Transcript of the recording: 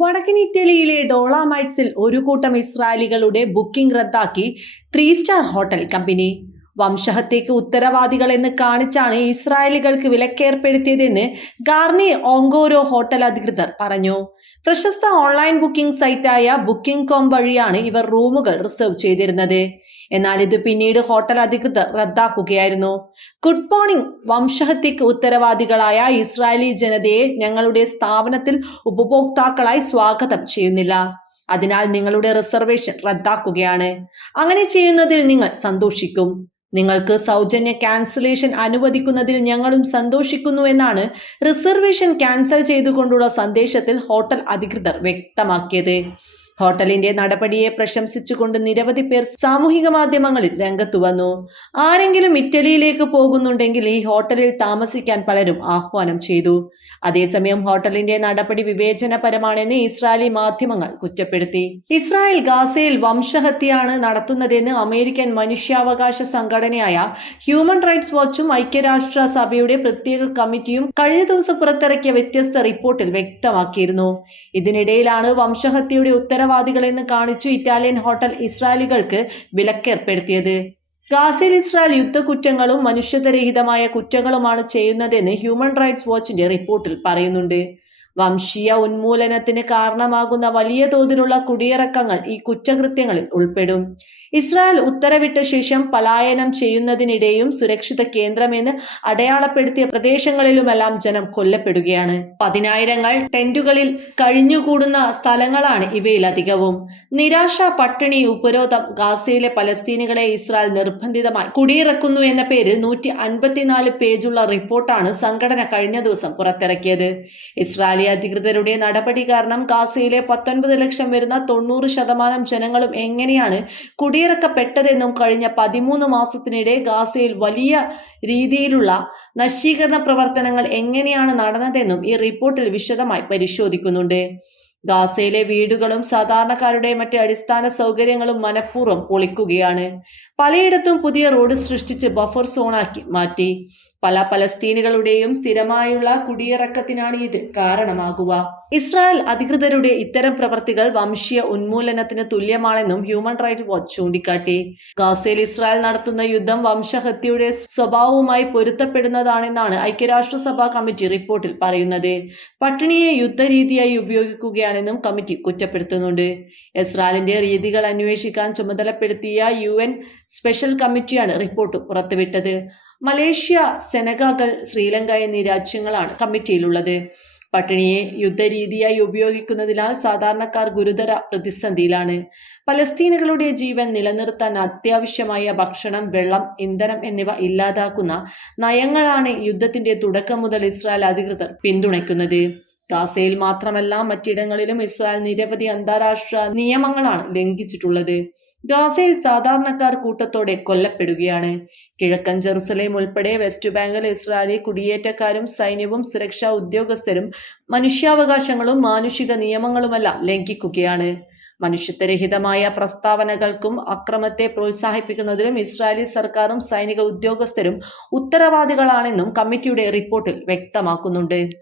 വടക്കൻ ഇറ്റലിയിലെ ഡോളാമൈറ്റ്സിൽ ഒരു കൂട്ടം ഇസ്രായേലികളുടെ ബുക്കിംഗ് റദ്ദാക്കി ത്രീ സ്റ്റാർ ഹോട്ടൽ കമ്പനി. വംശഹത്യക്ക് ഉത്തരവാദികൾ എന്ന് കാണിച്ചാണ് ഇസ്രായേലികൾക്ക് വിലക്കേർപ്പെടുത്തിയതെന്ന് ഗാർണി ഓങ്കോരോ ഹോട്ടൽ അധികൃതർ പറഞ്ഞു. പ്രശസ്ത ഓൺലൈൻ ബുക്കിംഗ് സൈറ്റായ ബുക്കിംഗ് കോം വഴിയാണ് ഇവർ റൂമുകൾ റിസർവ് ചെയ്തിരുന്നത്. എന്നാൽ ഇത് പിന്നീട് ഹോട്ടൽ അധികൃതർ റദ്ദാക്കുകയായിരുന്നു. ഗുഡ് മോർണിംഗ് വംശഹത്യക്ക് ഉത്തരവാദികളായ ഇസ്രായേലി ജനതയെ ഞങ്ങളുടെ സ്ഥാപനത്തിൽ ഉപഭോക്താക്കളായി സ്വാഗതം ചെയ്യുന്നില്ല. അതിനാൽ നിങ്ങളുടെ റിസർവേഷൻ റദ്ദാക്കുകയാണ്. അങ്ങനെ ചെയ്യുന്നതിൽ നിങ്ങൾ സന്തോഷിക്കും. നിങ്ങൾക്ക് സൗജന്യ ക്യാൻസലേഷൻ അനുവദിക്കുന്നതിൽ ഞങ്ങളും സന്തോഷിക്കുന്നു എന്നാണ് റിസർവേഷൻ ക്യാൻസൽ ചെയ്തുകൊണ്ടുള്ള സന്ദേശത്തിൽ ഹോട്ടൽ അധികൃതർ വ്യക്തമാക്കിയത്. ഹോട്ടലിന്റെ നടപടിയെ പ്രശംസിച്ചുകൊണ്ട് നിരവധി പേർ സാമൂഹിക മാധ്യമങ്ങളിൽ രംഗത്തു വന്നു. ആരെങ്കിലും ഇറ്റലിയിലേക്ക് പോകുന്നുണ്ടെങ്കിൽ ഈ ഹോട്ടലിൽ താമസിക്കാൻ പലരും ആഹ്വാനം ചെയ്തു. അതേസമയം ഹോട്ടലിന്റെ നടപടി വിവേചനപരമാണെന്ന് ഇസ്രായേലി മാധ്യമങ്ങൾ കുറ്റപ്പെടുത്തി. ഇസ്രായേൽ ഗാസയിൽ വംശഹത്യയാണ് നടത്തുന്നതെന്ന് അമേരിക്കൻ മനുഷ്യാവകാശ സംഘടനയായ ഹ്യൂമൻ റൈറ്റ്സ് വാച്ചും ഐക്യരാഷ്ട്ര സഭയുടെ പ്രത്യേക കമ്മിറ്റിയും കഴിഞ്ഞ ദിവസം പുറത്തിറക്കിയ വ്യത്യസ്ത റിപ്പോർട്ടിൽ വ്യക്തമാക്കിയിരുന്നു. ഇതിനിടയിലാണ് വംശഹത്യയുടെ ഉത്തരവാദികളെന്ന് കാണിച്ചു ഇറ്റാലിയൻ ഹോട്ടൽ ഇസ്രായേലികൾക്ക് വിലക്കേർപ്പെടുത്തിയത്. ഗാസയിൽ ഇസ്രായേൽ യുദ്ധക്കുറ്റങ്ങളും മനുഷ്യത്വരഹിതമായ കുറ്റങ്ങളുമാണ് ചെയ്യുന്നതെന്ന് ഹ്യൂമൻ റൈറ്റ്സ് വാച്ചിന്റെ റിപ്പോർട്ടിൽ പറയുന്നുണ്ട്. വംശീയ ഉന്മൂലനത്തിന് കാരണമാകുന്ന വലിയ തോതിലുള്ള കുടിയിറക്കങ്ങൾ ഈ കുറ്റകൃത്യങ്ങളിൽ ഉൾപ്പെടും. ഇസ്രായേൽ ഉത്തരവിട്ട ശേഷം പലായനം ചെയ്യുന്നതിനിടെയും സുരക്ഷിത കേന്ദ്രമെന്ന് അടയാളപ്പെടുത്തിയ പ്രദേശങ്ങളിലുമെല്ലാം ജനം കൊല്ലപ്പെടുകയാണ്. പതിനായിരങ്ങൾ ടെന്റുകളിൽ കഴിഞ്ഞുകൂടുന്ന സ്ഥലങ്ങളാണ് ഇവയിലധികവും നിരാശ പട്ടിണി ഉപരോധം ഗാസയിലെ പലസ്തീനുകളെ ഇസ്രായേൽ നിർബന്ധിതമായി കുടിയിറക്കുന്നു എന്ന പേരിൽ നൂറ്റി അൻപത്തിനാല് പേജുള്ള റിപ്പോർട്ടാണ് സംഘടന കഴിഞ്ഞ ദിവസം പുറത്തിറക്കിയത്. ഇസ്രായേലി അധികൃതരുടെ നടപടി കാരണം ഗാസയിലെ പത്തൊൻപത് ലക്ഷം വരുന്ന തൊണ്ണൂറ് ശതമാനം ജനങ്ങളും എങ്ങനെയാണ് കുടിയിറക്കപ്പെട്ടതെന്നും കഴിഞ്ഞ പതിമൂന്ന് മാസത്തിനിടെ ഗാസയിൽ വലിയ രീതിയിലുള്ള നശീകരണ പ്രവർത്തനങ്ങൾ എങ്ങനെയാണ് നടന്നതെന്നും ഈ റിപ്പോർട്ടിൽ വിശദമായി പരിശോധിക്കുന്നുണ്ട്. ഗാസയിലെ വീടുകളും സാധാരണക്കാരുടെ മറ്റ് അടിസ്ഥാന സൗകര്യങ്ങളും മനഃപൂർവം പൊളിക്കുകയാണ്. പലയിടത്തും പുതിയ റോഡ് സൃഷ്ടിച്ച് ബഫർ സോണാക്കി മാറ്റി. പല പലസ്തീനുകളുടെയും സ്ഥിരമായുള്ള കുടിയിറക്കത്തിനാണ് ഇത് കാരണമാകുക. ഇസ്രായേൽ അധികൃതരുടെ ഇത്തരം പ്രവർത്തികൾ വംശീയ ഉന്മൂലനത്തിന് തുല്യമാണെന്നും ഹ്യൂമൻ റൈറ്റ് വാച്ച് ചൂണ്ടിക്കാട്ടി. ഗാസയിൽ ഇസ്രായേൽ നടത്തുന്ന യുദ്ധം വംശഹത്യയുടെ സ്വഭാവവുമായി പൊരുത്തപ്പെടുന്നതാണെന്നാണ് ഐക്യരാഷ്ട്രസഭാ കമ്മിറ്റി റിപ്പോർട്ടിൽ പറയുന്നത്. പട്ടിണിയെ യുദ്ധരീതിയായി ഉപയോഗിക്കുകയാണെന്നും കമ്മിറ്റി കുറ്റപ്പെടുത്തുന്നുണ്ട്. ഇസ്രായേലിന്റെ രീതികൾ അന്വേഷിക്കാൻ ചുമതലപ്പെടുത്തിയ യു സ്പെഷ്യൽ കമ്മിറ്റിയാണ് റിപ്പോർട്ട് പുറത്തുവിട്ടത്. മലേഷ്യ സെനഗാഗൽ ശ്രീലങ്ക എന്നീ രാജ്യങ്ങളാണ് കമ്മിറ്റിയിലുള്ളത്. പട്ടിണിയെ യുദ്ധരീതിയായി ഉപയോഗിക്കുന്നതിനാൽ സാധാരണക്കാർ ഗുരുതര പ്രതിസന്ധിയിലാണ്. പലസ്തീനുകളുടെ ജീവൻ നിലനിർത്താൻ അത്യാവശ്യമായ ഭക്ഷണം വെള്ളം ഇന്ധനം എന്നിവ ഇല്ലാതാക്കുന്ന നയങ്ങളാണ് യുദ്ധത്തിന്റെ തുടക്കം മുതൽ ഇസ്രായേൽ അധികൃതർ പിന്തുണയ്ക്കുന്നത്. ഗാസയിൽ മാത്രമല്ല മറ്റിടങ്ങളിലും ഇസ്രായേൽ നിരവധി അന്താരാഷ്ട്ര നിയമങ്ങളാണ് ലംഘിച്ചിട്ടുള്ളത്. ഗാസയിൽ സാധാരണക്കാർ കൂട്ടത്തോടെ കൊല്ലപ്പെടുകയാണ്. കിഴക്കൻ ജെറുസലേം ഉൾപ്പെടെ വെസ്റ്റ് ബാങ്കിൽ ഇസ്രായേലി കുടിയേറ്റക്കാരും സൈന്യവും സുരക്ഷാ ഉദ്യോഗസ്ഥരും മനുഷ്യാവകാശങ്ങളും മാനുഷിക നിയമങ്ങളുമെല്ലാം ലംഘിക്കുകയാണ്. മനുഷ്യത്വരഹിതമായ പ്രസ്താവനകൾക്കും അക്രമത്തെ പ്രോത്സാഹിപ്പിക്കുന്നതിലും ഇസ്രായേലി സർക്കാരും സൈനിക ഉദ്യോഗസ്ഥരും ഉത്തരവാദികളാണെന്നും കമ്മിറ്റിയുടെ റിപ്പോർട്ടിൽ വ്യക്തമാക്കുന്നുണ്ട്.